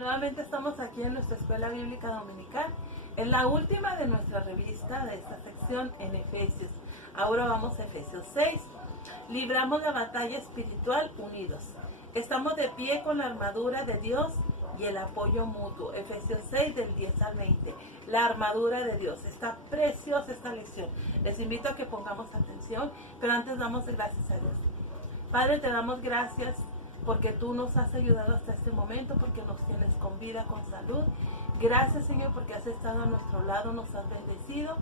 Nuevamente estamos aquí en nuestra escuela bíblica dominical, en la última de nuestra revista de esta sección en Efesios. Ahora vamos a Efesios 6. Libramos la batalla espiritual unidos. Estamos de pie con la armadura de Dios y el apoyo mutuo. Efesios 6 del 10 al 20. La armadura de Dios. Está preciosa esta lección. Les invito a que pongamos atención, pero antes damos gracias a Dios. Padre, te damos gracias porque tú nos has ayudado hasta este momento, porque nos tienes con vida, con salud. Gracias, Señor, porque has estado a nuestro lado, nos has bendecido.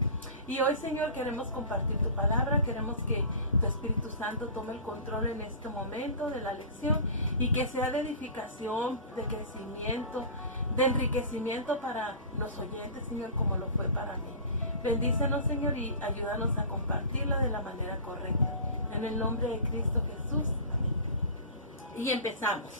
Y hoy, Señor, queremos compartir tu palabra, queremos que tu Espíritu Santo tome el control en este momento de la lección y que sea de edificación, de crecimiento, de enriquecimiento para los oyentes, Señor, como lo fue para mí. Bendícenos, Señor, y ayúdanos a compartirla de la manera correcta. En el nombre de Cristo Jesús. Y empezamos.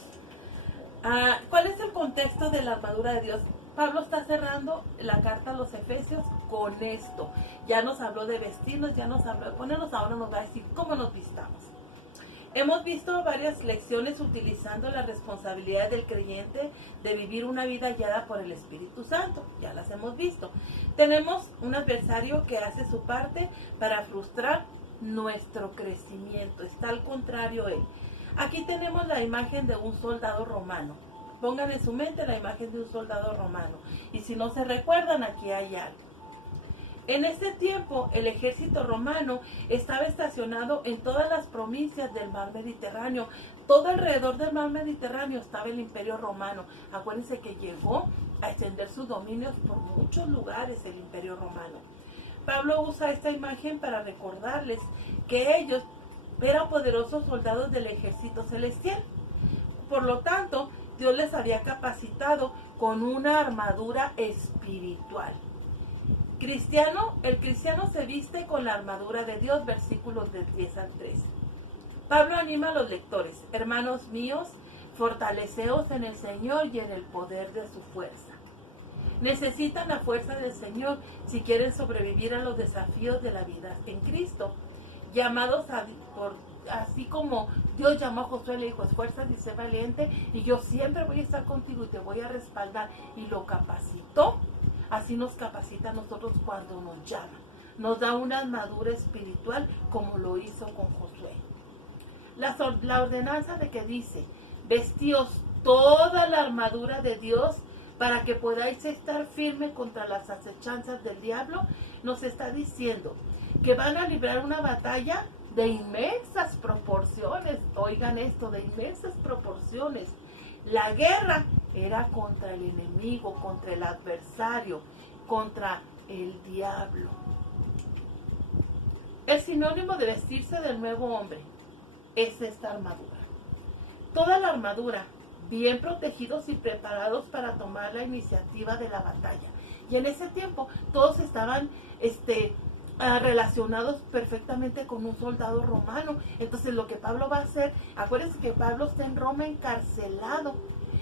¿Cuál es el contexto de la armadura de Dios? Pablo está cerrando la carta a los Efesios con esto. Ya nos habló de vestirnos, ya nos habló de ponernos, ahora nos va a decir cómo nos vistamos. Hemos visto varias lecciones utilizando la responsabilidad del creyente de vivir una vida guiada por el Espíritu Santo. Ya las hemos visto. Tenemos un adversario que hace su parte para frustrar nuestro crecimiento. Está al contrario él. Aquí tenemos la imagen de un soldado romano. Pongan en su mente la imagen de un soldado romano. Y si no se recuerdan, aquí hay algo. En este tiempo, el ejército romano estaba estacionado en todas las provincias del mar Mediterráneo. Todo alrededor del mar Mediterráneo estaba el imperio romano. Acuérdense que llegó a extender sus dominios por muchos lugares el imperio romano. Pablo usa esta imagen para recordarles que ellos eran poderosos soldados del ejército celestial. Por lo tanto, Dios les había capacitado con una armadura espiritual. El cristiano se viste con la armadura de Dios, versículos del 10 al 13. Pablo anima a los lectores: hermanos míos, fortaleceos en el Señor y en el poder de su fuerza. Necesitan la fuerza del Señor si quieren sobrevivir a los desafíos de la vida en Cristo. Llamados así como Dios llamó a Josué y le dijo: esfuérzate y sé valiente, y yo siempre voy a estar contigo y te voy a respaldar, y lo capacitó. Así nos capacita a nosotros cuando nos llama, nos da una armadura espiritual como lo hizo con Josué. La ordenanza de que dice: vestíos toda la armadura de Dios para que podáis estar firme contra las acechanzas del diablo, nos está diciendo que van a librar una batalla de inmensas proporciones. Oigan esto, de inmensas proporciones. La guerra era contra el enemigo, contra el adversario, contra el diablo. El sinónimo de vestirse del nuevo hombre es esta armadura. Toda la armadura, bien protegidos y preparados para tomar la iniciativa de la batalla. Y en ese tiempo todos estaban relacionados perfectamente con un soldado romano. Entonces lo que Pablo va a hacer, acuérdense que Pablo está en Roma encarcelado,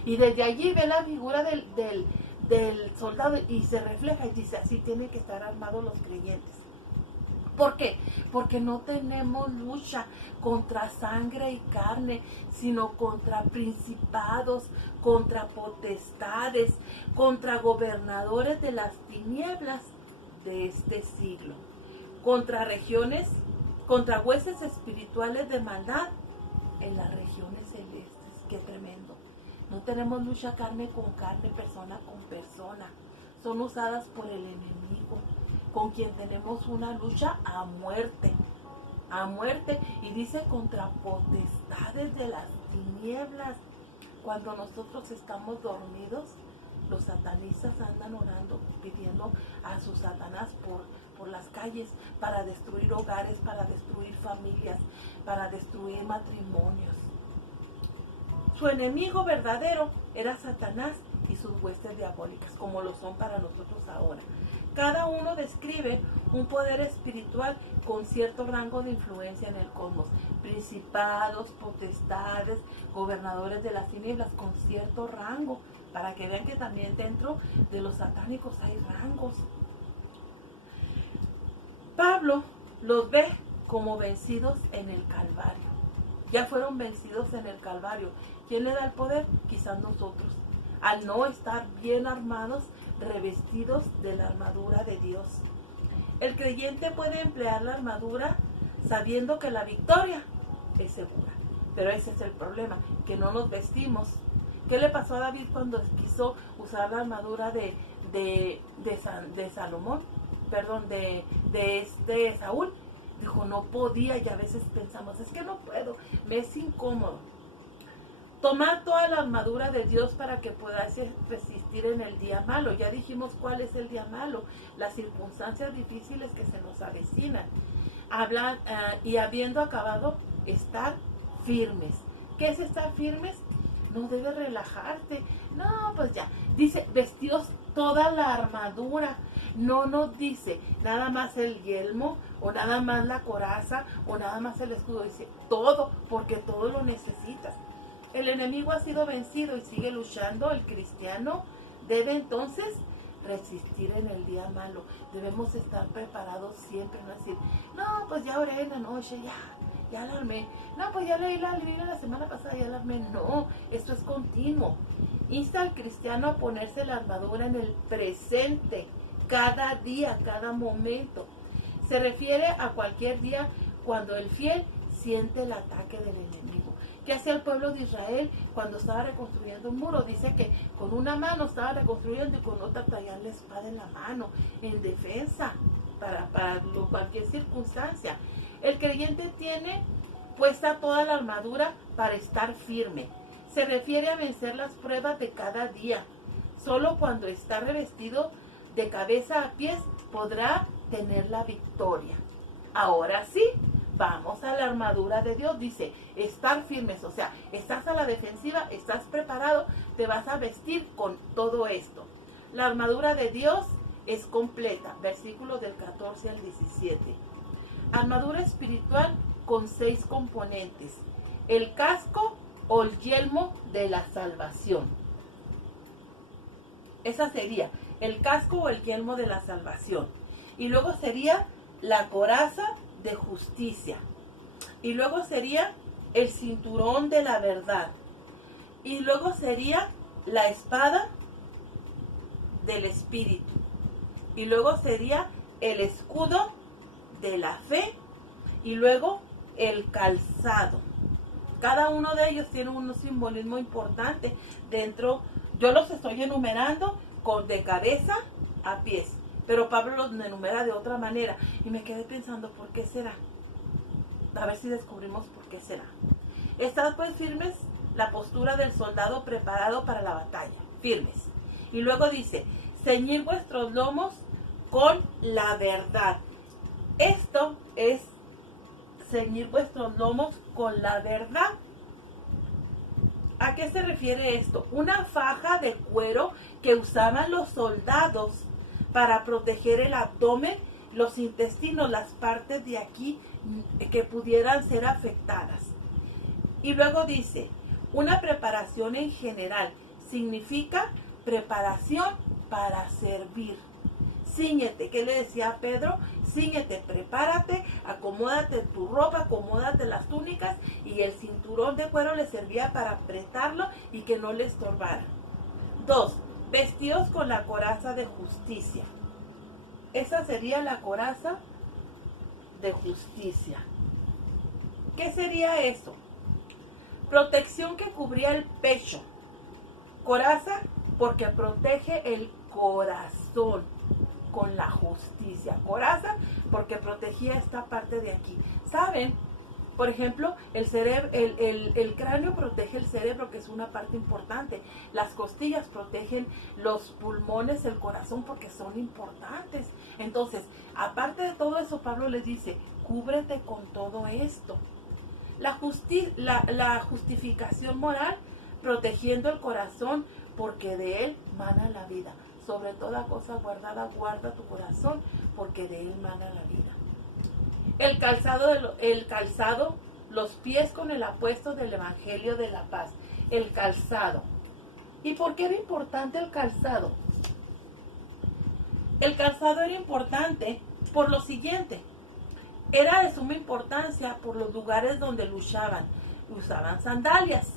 y desde allí ve la figura del soldado y se refleja y dice: así tienen que estar armados los creyentes. ¿Por qué? Porque no tenemos lucha contra sangre y carne, sino contra principados, contra potestades, contra gobernadores de las tinieblas de este siglo, contra regiones, contra huestes espirituales de maldad en las regiones celestes. ¡Qué tremendo! No tenemos lucha carne con carne, persona con persona. Son usadas por el enemigo, con quien tenemos una lucha a muerte, y dice contra potestades de las tinieblas. Cuando nosotros estamos dormidos, los satanistas andan orando, pidiendo a su Satanás por las calles para destruir hogares, para destruir familias, para destruir matrimonios. Su enemigo verdadero era Satanás y sus huestes diabólicas, como lo son para nosotros ahora. Cada uno describe un poder espiritual con cierto rango de influencia en el cosmos. Principados, potestades, gobernadores de las tinieblas con cierto rango, para que vean que también dentro de los satánicos hay rangos. Pablo los ve como vencidos en el Calvario. Ya fueron vencidos en el Calvario. ¿Quién le da el poder? Quizás nosotros. al no estar bien armados, revestidos de la armadura de Dios. El creyente puede emplear la armadura sabiendo que la victoria es segura. Pero ese es el problema, que no nos vestimos. ¿Qué le pasó a David cuando quiso usar la armadura de Salomón? Perdón, de Saúl. Dijo, no podía, y a veces pensamos, es que no puedo, me es incómodo. Tomad toda la armadura de Dios para que podáis resistir en el día malo. Ya dijimos cuál es el día malo, las circunstancias difíciles que se nos avecinan. Y habiendo acabado, estar firmes. ¿Qué es estar firmes? No debes relajarte. No, pues ya. Dice, vestidos toda la armadura. No nos dice nada más el yelmo, o nada más la coraza, o nada más el escudo. Dice todo, porque todo lo necesitas. El enemigo ha sido vencido y sigue luchando. El cristiano debe entonces resistir en el día malo. Debemos estar preparados siempre, no decir, no, pues ya oré en la noche, ya la armé. No, pues ya leí la Biblia la semana pasada, ya la armé. No, esto es continuo. Insta al cristiano a ponerse la armadura en el presente, cada día, cada momento. Se refiere a cualquier día cuando el fiel siente el ataque del enemigo. ¿Qué hacía el pueblo de Israel cuando estaba reconstruyendo un muro? Dice que con una mano estaba reconstruyendo y con otra traían la espada en la mano, en defensa, para cualquier circunstancia. El creyente tiene puesta toda la armadura para estar firme. Se refiere a vencer las pruebas de cada día. Solo cuando está revestido de cabeza a pies podrá tener la victoria. Ahora sí, vamos a la armadura de Dios. Dice, estar firmes, o sea, estás a la defensiva, estás preparado, te vas a vestir con todo esto. La armadura de Dios es completa, versículos del 14 al 17. Armadura espiritual con 6 componentes. El casco o el yelmo de la salvación. Esa sería el casco o el yelmo de la salvación. Y luego sería la coraza de justicia. Y luego sería el cinturón de la verdad. Y luego sería la espada del espíritu. Y luego sería el escudo de la fe. Y luego el calzado. Cada uno de ellos tiene un simbolismo importante dentro. Yo los estoy enumerando de cabeza a pies, pero Pablo los enumera de otra manera y me quedé pensando, ¿por qué será? A ver si descubrimos por qué será. Estad pues firmes, la postura del soldado preparado para la batalla, firmes. Y luego dice, ceñid vuestros lomos con la verdad. Esto es ceñir vuestros lomos con la verdad. ¿A qué se refiere esto? Una faja de cuero que usaban los soldados para proteger el abdomen, los intestinos, las partes de aquí que pudieran ser afectadas. Y luego dice, una preparación en general significa preparación para servir. Cíñete, ¿qué le decía a Pedro? Cíñete, prepárate, acomódate tu ropa, acomódate las túnicas, y el cinturón de cuero le servía para apretarlo y que no le estorbara. 2. Vestidos con la coraza de justicia. Esa sería la coraza de justicia. ¿Qué sería eso? Protección que cubría el pecho. Coraza porque protege el corazón con la justicia. Coraza porque protegía esta parte de aquí. ¿Saben? Por ejemplo, el cerebro, el cráneo protege el cerebro, que es una parte importante. Las costillas protegen los pulmones, el corazón, porque son importantes. Entonces, aparte de todo eso, Pablo les dice, cúbrete con todo esto. La justificación moral, protegiendo el corazón, porque de él mana la vida. Sobre toda cosa guardada, guarda tu corazón, porque de él mana la vida. El calzado, los pies con el apuesto del Evangelio de la paz. El calzado. ¿Y por qué era importante el calzado? El calzado era importante por lo siguiente. Era de suma importancia por los lugares donde luchaban. Usaban sandalias.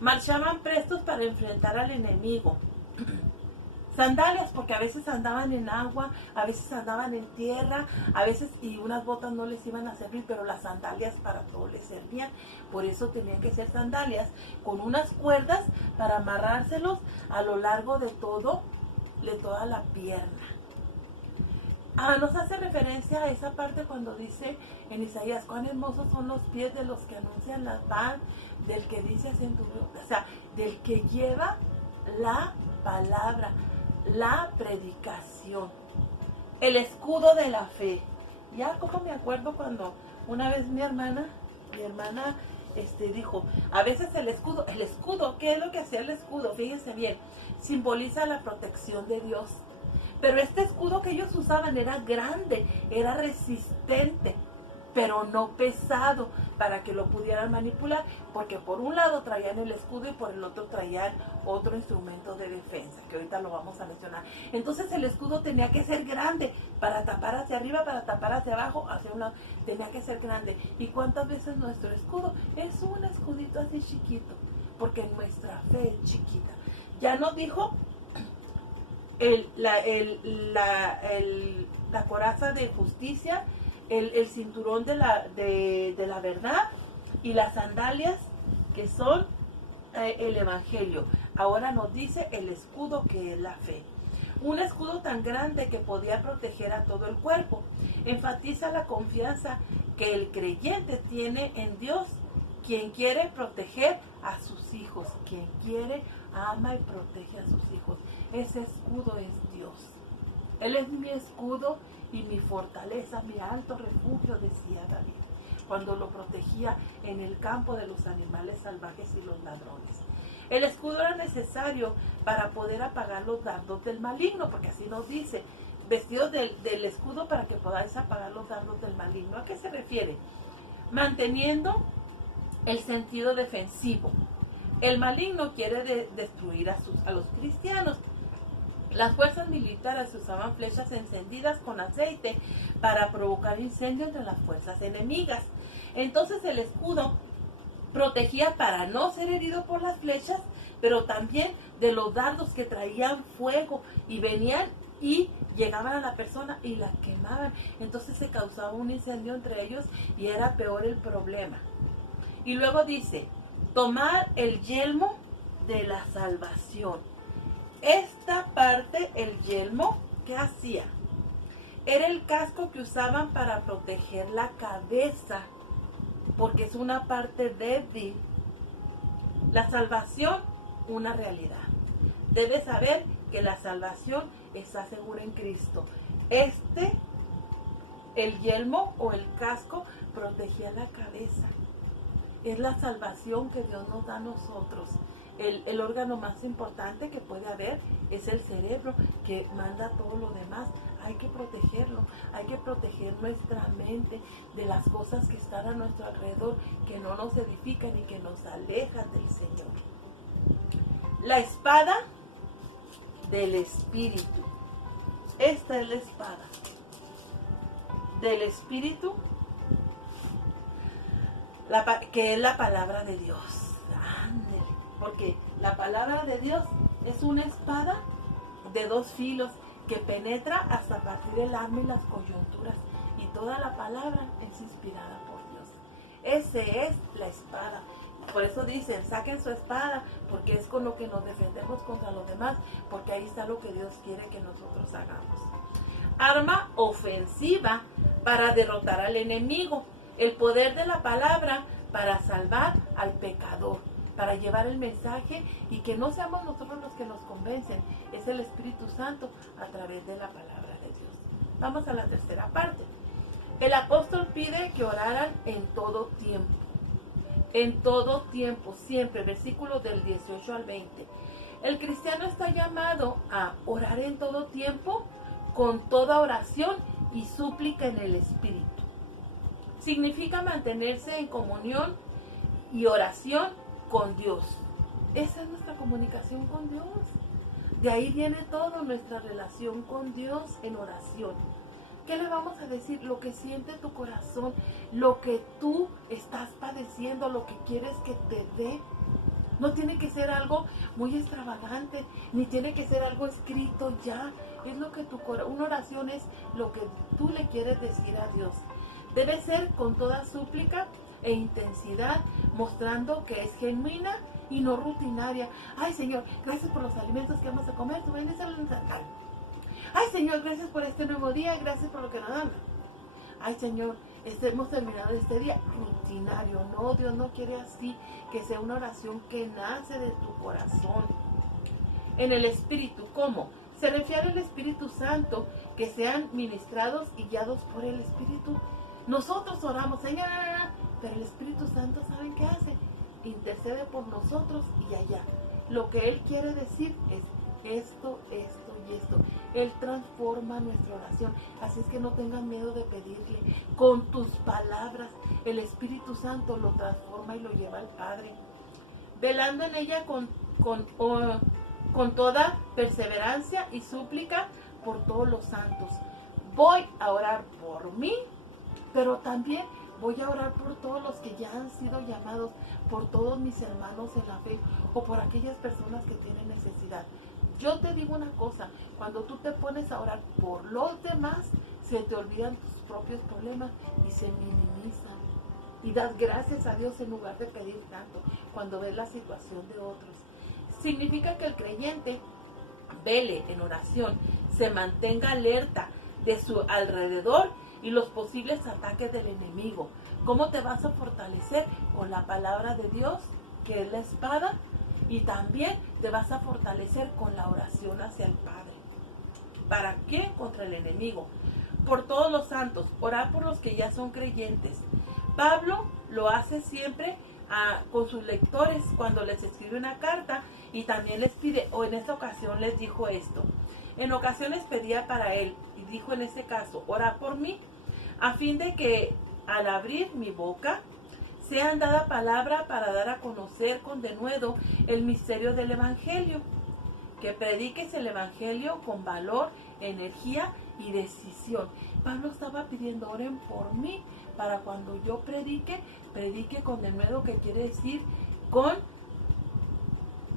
Marchaban prestos para enfrentar al enemigo. Sandalias, porque a veces andaban en agua, a veces andaban en tierra, a veces y unas botas no les iban a servir, pero las sandalias para todo les servían. Por eso tenían que ser sandalias con unas cuerdas para amarrárselos a lo largo de toda la pierna. Nos hace referencia a esa parte cuando dice en Isaías, cuán hermosos son los pies de los que anuncian la paz, del que dice centurión, o sea, del que lleva la palabra, la predicación, el escudo de la fe. Ya como me acuerdo cuando una vez mi hermana dijo, a veces el escudo, ¿qué es lo que hacía el escudo? Fíjense bien, simboliza la protección de Dios. Pero este escudo que ellos usaban era grande, era resistente, pero no pesado para que lo pudieran manipular, porque por un lado traían el escudo y por el otro traían otro instrumento de defensa, que ahorita lo vamos a mencionar. Entonces el escudo tenía que ser grande para tapar hacia arriba, para tapar hacia abajo, hacia un lado, tenía que ser grande. ¿Y cuántas veces nuestro escudo es un escudito así chiquito? Porque nuestra fe es chiquita. Ya nos dijo la coraza de justicia, el cinturón de la verdad y las sandalias que son el evangelio. Ahora nos dice el escudo que es la fe. Un escudo tan grande que podía proteger a todo el cuerpo. Enfatiza la confianza que el creyente tiene en Dios, quien quiere proteger a sus hijos, quien quiere, ama y protege a sus hijos. Ese escudo es Dios. Él es mi escudo y mi fortaleza, mi alto refugio, decía David, cuando lo protegía en el campo de los animales salvajes y los ladrones. El escudo era necesario para poder apagar los dardos del maligno, porque así nos dice, vestidos del escudo para que podáis apagar los dardos del maligno. ¿A qué se refiere? Manteniendo el sentido defensivo. El maligno quiere destruir a los cristianos. Las fuerzas militares usaban flechas encendidas con aceite para provocar incendios entre las fuerzas enemigas. Entonces el escudo protegía para no ser herido por las flechas, pero también de los dardos que traían fuego y venían y llegaban a la persona y la quemaban. Entonces se causaba un incendio entre ellos y era peor el problema. Y luego dice, tomar el yelmo de la salvación. Esta parte, el yelmo, ¿qué hacía? Era el casco que usaban para proteger la cabeza, porque es una parte débil. La salvación, una realidad. Debes saber que la salvación está segura en Cristo. El yelmo o el casco protegía la cabeza. Es la salvación que Dios nos da a nosotros. El órgano más importante que puede haber es el cerebro, que manda todo lo demás. Hay que protegerlo, hay que proteger nuestra mente de las cosas que están a nuestro alrededor, que no nos edifican y que nos alejan del Señor. La espada del Espíritu. Esta es la espada del Espíritu, que es la palabra de Dios. Ándele, porque la palabra de Dios es una espada de 2 filos que penetra hasta partir el alma y las coyunturas, y toda la palabra es inspirada por Dios. Esa es la espada. Por eso dicen, saquen su espada, porque es con lo que nos defendemos contra los demás, porque ahí está lo que Dios quiere que nosotros hagamos. Arma ofensiva para derrotar al enemigo. El poder de la palabra para salvar al pecador, para llevar el mensaje y que no seamos nosotros los que nos convencen, es el Espíritu Santo a través de la palabra de Dios. Vamos a la tercera parte. El apóstol pide que oraran en todo tiempo. En todo tiempo, siempre, versículos del 18 al 20. El cristiano está llamado a orar en todo tiempo, con toda oración y súplica en el Espíritu. Significa mantenerse en comunión y oración con Dios. Esa es nuestra comunicación con Dios. De ahí viene toda nuestra relación con Dios en oración. ¿Qué le vamos a decir? Lo que siente tu corazón, lo que tú estás padeciendo, lo que quieres que te dé. No tiene que ser algo muy extravagante, ni tiene que ser algo escrito ya. Es lo que una oración es lo que tú le quieres decir a Dios. Debe ser con toda súplica e intensidad, mostrando que es genuina y no rutinaria. Ay, Señor, gracias por los alimentos que vamos a comer. Tú bendices al Natal. Ay, Señor, gracias por este nuevo día. Gracias por lo que nos dan. Ay, Señor, hemos terminado este día rutinario. No, Dios no quiere así, que sea una oración que nace de tu corazón. En el Espíritu, ¿cómo? Se refiere al Espíritu Santo, que sean ministrados y guiados por el Espíritu. Nosotros oramos, Señor, pero el Espíritu Santo, ¿saben qué hace? Intercede por nosotros y allá. Lo que Él quiere decir es esto, esto y esto. Él transforma nuestra oración. Así es que no tengan miedo de pedirle. Con tus palabras, el Espíritu Santo lo transforma y lo lleva al Padre. Velando en ella con toda perseverancia y súplica por todos los santos. Voy a orar por mí, pero también voy a orar por todos los que ya han sido llamados, por todos mis hermanos en la fe o por aquellas personas que tienen necesidad. Yo te digo una cosa, cuando tú te pones a orar por los demás, se te olvidan tus propios problemas y se minimizan. Y das gracias a Dios en lugar de pedir tanto cuando ves la situación de otros. Significa que el creyente vele en oración, se mantenga alerta de su alrededor y los posibles ataques del enemigo. ¿Cómo te vas a fortalecer? Con la palabra de Dios, que es la espada, y también te vas a fortalecer con la oración hacia el Padre. ¿Para qué? Contra el enemigo. Por todos los santos, orar por los que ya son creyentes. Pablo lo hace siempre con sus lectores cuando les escribe una carta y también les pide, o en esta ocasión les dijo esto. En ocasiones pedía para él y dijo en este caso, ora por mí, a fin de que al abrir mi boca sean dada palabra para dar a conocer con denuedo el misterio del Evangelio. Que prediques el Evangelio con valor, energía y decisión. Pablo estaba pidiendo, oren por mí, para cuando yo predique con denuedo, que quiere decir con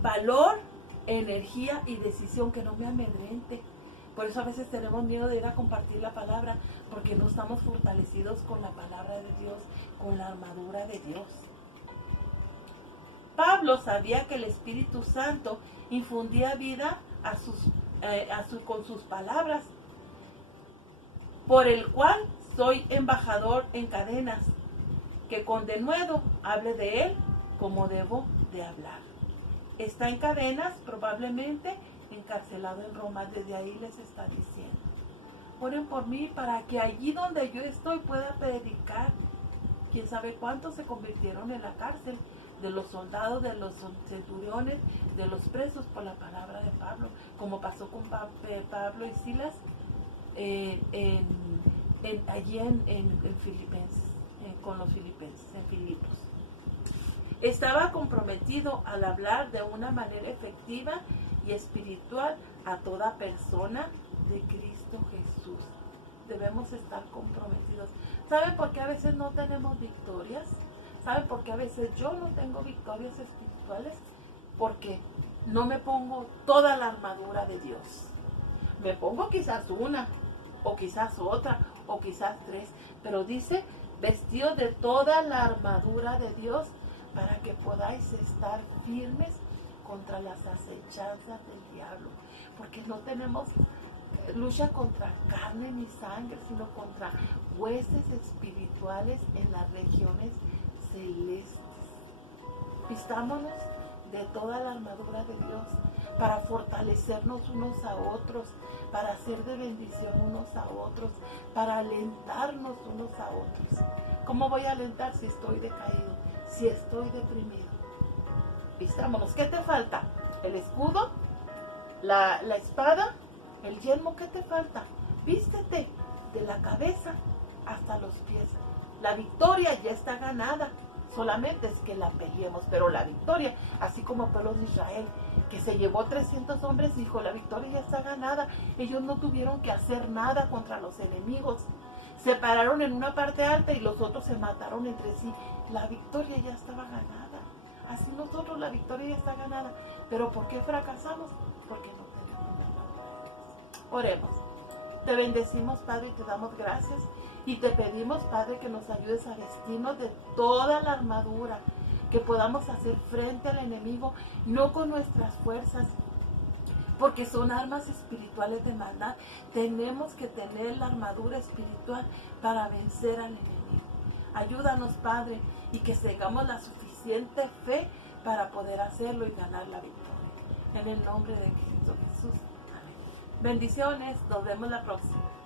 valor, energía y decisión, que no me amedrente. Por eso a veces tenemos miedo de ir a compartir la palabra, porque no estamos fortalecidos con la palabra de Dios, con la armadura de Dios. Pablo sabía que el Espíritu Santo infundía vida con sus palabras, por el cual soy embajador en cadenas, que con denuedo hable de él como debo de hablar. Está en cadenas, probablemente encarcelado en Roma, desde ahí les está diciendo. Oren por mí para que allí donde yo estoy pueda predicar. Quién sabe cuántos se convirtieron en la cárcel, de los soldados, de los centuriones, de los presos, por la palabra de Pablo, como pasó con Pablo y Silas allí en Filipenses, con los filipenses, en Filipos. Estaba comprometido al hablar de una manera efectiva y espiritual a toda persona de Cristo Jesús. Debemos estar comprometidos. ¿Saben por qué a veces no tenemos victorias? ¿Saben por qué a veces yo no tengo victorias espirituales? Porque no me pongo toda la armadura de Dios. Me pongo quizás una, o quizás otra, o quizás tres, pero dice, vestidos de toda la armadura de Dios, para que podáis estar firmes contra las acechanzas del diablo. Porque no tenemos lucha contra carne ni sangre, sino contra huestes espirituales en las regiones celestes. Vistámonos de toda la armadura de Dios para fortalecernos unos a otros, para ser de bendición unos a otros, para alentarnos unos a otros. ¿Cómo voy a alentar si estoy decaído, si estoy deprimido? Vistámonos. ¿Qué te falta? ¿El escudo? ¿La espada? ¿El yelmo? ¿Qué te falta? Vístete de la cabeza hasta los pies. La victoria ya está ganada. Solamente es que la peleemos, pero la victoria, así como el pueblo de Israel, que se llevó 300 hombres, dijo, la victoria ya está ganada. Ellos no tuvieron que hacer nada contra los enemigos. Se pararon en una parte alta y los otros se mataron entre sí. La victoria ya estaba ganada. así nosotros la victoria ya está ganada. Pero ¿por qué fracasamos? Porque no tenemos la armadura de Dios. Oremos. Te bendecimos, Padre, y te damos gracias. Y te pedimos, Padre, que nos ayudes a vestirnos de toda la armadura, que podamos hacer frente al enemigo, no con nuestras fuerzas, porque son armas espirituales de maldad. Tenemos que tener la armadura espiritual para vencer al enemigo. Ayúdanos, Padre, y que tengamos la suficiente fe para poder hacerlo y ganar la victoria. En el nombre de Cristo Jesús. Amén. Bendiciones. Nos vemos la próxima.